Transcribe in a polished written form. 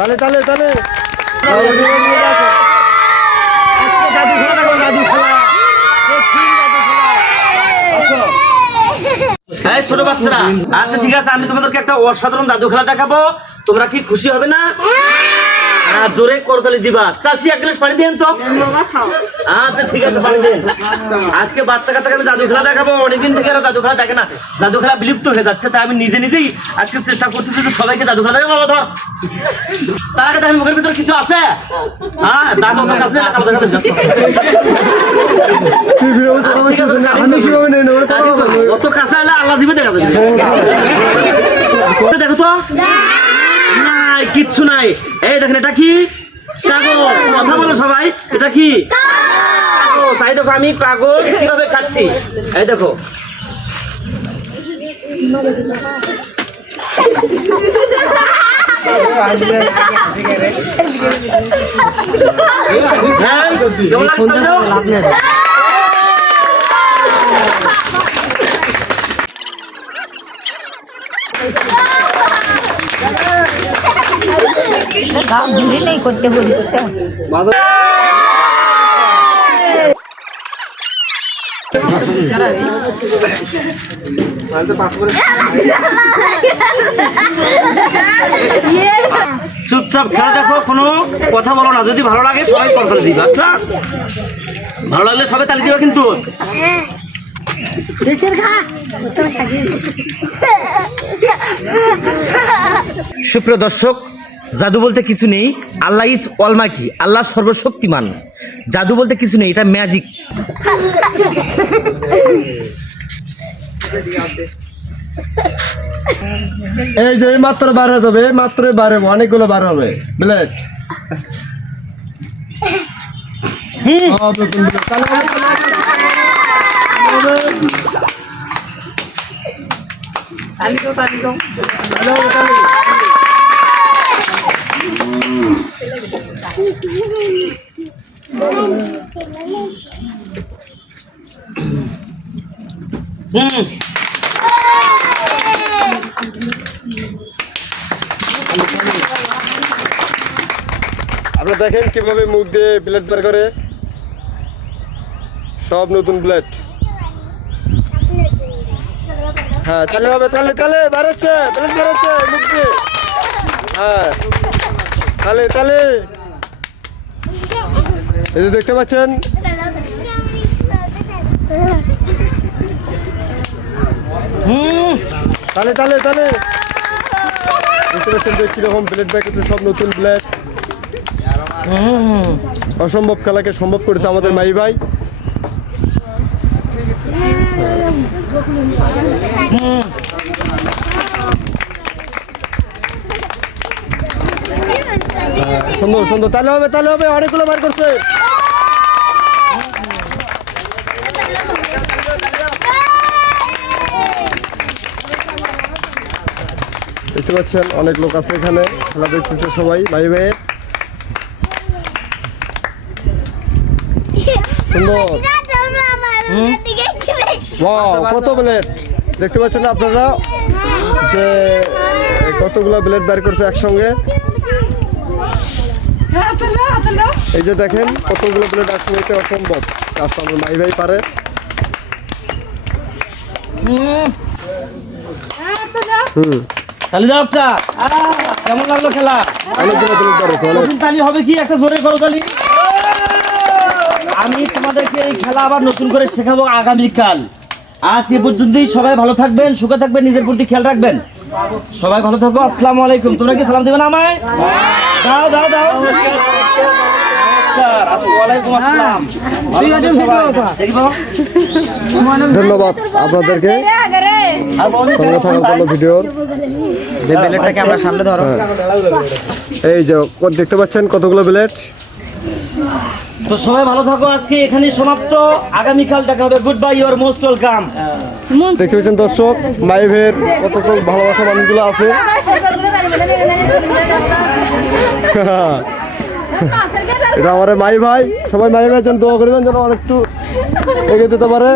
তালে তালে তালে ছোট বাচ্চারা, আচ্ছা ঠিক আছে, আমি তোমাদেরকে একটা অসাধারণ জাদু খেলা দেখাবো। তোমরা কি খুশি হবে না? জোরে করতালি দিবা। চাষি এক গ্লাস পানি দেন তো। আচ্ছা ঠিক আছে, পানি দেন। আজকে বাচ্চা কাচ্চাকে আমি জাদু খেলা দেখাবো। অনেকদিন থেকে এরা জাদু খেলা দেখে না, জাদু খেলা বিলুপ্ত হয়ে যাচ্ছে, তাই আমি নিজেই আজকে চেষ্টা করতেছি যে সবাইকে জাদু খেলা দেখাবো। ধর তার আগে দেখেন মুখের ভিতরে কিছু আছে। হ্যাঁ, দাঁত অত কাছে অত কাছে এলে আল্লাহ জিবে দেখা যাবে। দেখো তো, নাই কিচ্ছু নাই। এই দেখেন, এটা কি? কাগজ। কথা বলো সবাই, এটা কি? কাগজ। এই দেখো আমি কাগজ কিভাবে খাচ্ছি, এই দেখো। হ্যাঁ, কেমন লাগছে? नहीं करते बोली करते চুপচাপ খেলা দেখো, কোনো কথা বলো না। যদি ভালো লাগে সবাই কল করে দিবে। আচ্ছা, ভালো লাগলে সবাই তালি দিবা কিন্তু। সুপ্রিয় দর্শক, জাদু বলতে কিছু নেই। আল্লাহ ইজ অলমাইটি, আল্লাহ সর্বশক্তিমান। জাদু বলতে কিছু নেই, এটা ম্যাজিক। এই যে মাত্র বার হবে, মাত্র বার হবে, অনেকগুলো বার হবে ব্লেড। আপনারা দেখেন কিভাবে মুখ দিয়ে ব্লেড বের করে, সব নতুন ব্লেড। হ্যাঁ, তালে হবে, তালে তালে বার হচ্ছে, ব্লেড বের হচ্ছে মুখ দিয়ে। হ্যাঁ, তালে তালে। এই যে দেখতে পাচ্ছেন, তালে তালে তালে। দেখতে পাচ্ছেন যে কিরকম ব্লেড ব্যাগ, সব নতুন ব্লেড। অসম্ভব খেলাকে সম্ভব করেছে আমাদের মাই ভাই। সুন্দর সুন্দর, তালে হবে, তালে হবে, অনেকগুলো বার করছে। দেখতে পাচ্ছেন অনেক লোক আছে এখানে, খেলা দেখতেছে সবাই ভাই ভাইয়ের। সুন্দর, কত ব্লেড দেখতে পাচ্ছেন আপনারা, যে কতগুলো ব্লেড বের করছে একসঙ্গে। এই যে দেখেন কতগুলো ব্লেড আছে, এটা অসম্ভব কাজটা আমার ভাই ভাই পারে। কেমন লাগলো খেলা? অনেকগুলো ব্লেড বের হচ্ছে, অনেক। তালি হবে কি? একটা জোরে করো তালি। আমি তোমাদেরকে এই খেলা আবার নতুন করে শেখাবো আগামীকাল। আজ এ পর্যন্তই। সবাই ভালো থাকবেন, সুখে থাকবেন, নিজের প্রতি খেয়াল রাখবেন। সবাই ভালো থাকো। আসসালামু আলাইকুম। তোমরা কি সালাম দেবে না আমায়? দাও দাও দাও। ধন্যবাদ আপনাদেরকে সঙ্গে থাকার জন্য ভিডিওর। আমরা সামনে ধরো। এই যে দেখতে পাচ্ছেন কতগুলো ব্লেড। তো সবাই ভালো থাকো, আজকে এখানেই সমাপ্ত। আগামীকাল দেখা হবে। Good bye, your most welcome. দেখতে পাচ্ছেন দর্শক, মাইভের কতগুলো ভালোবাসা মানুষগুলো আছে। এটা আমার মাই ভাই, সবাই মাই ভাই যেন দোয়া করবেন যেন অনেকটু এগিয়ে যেতে পারে।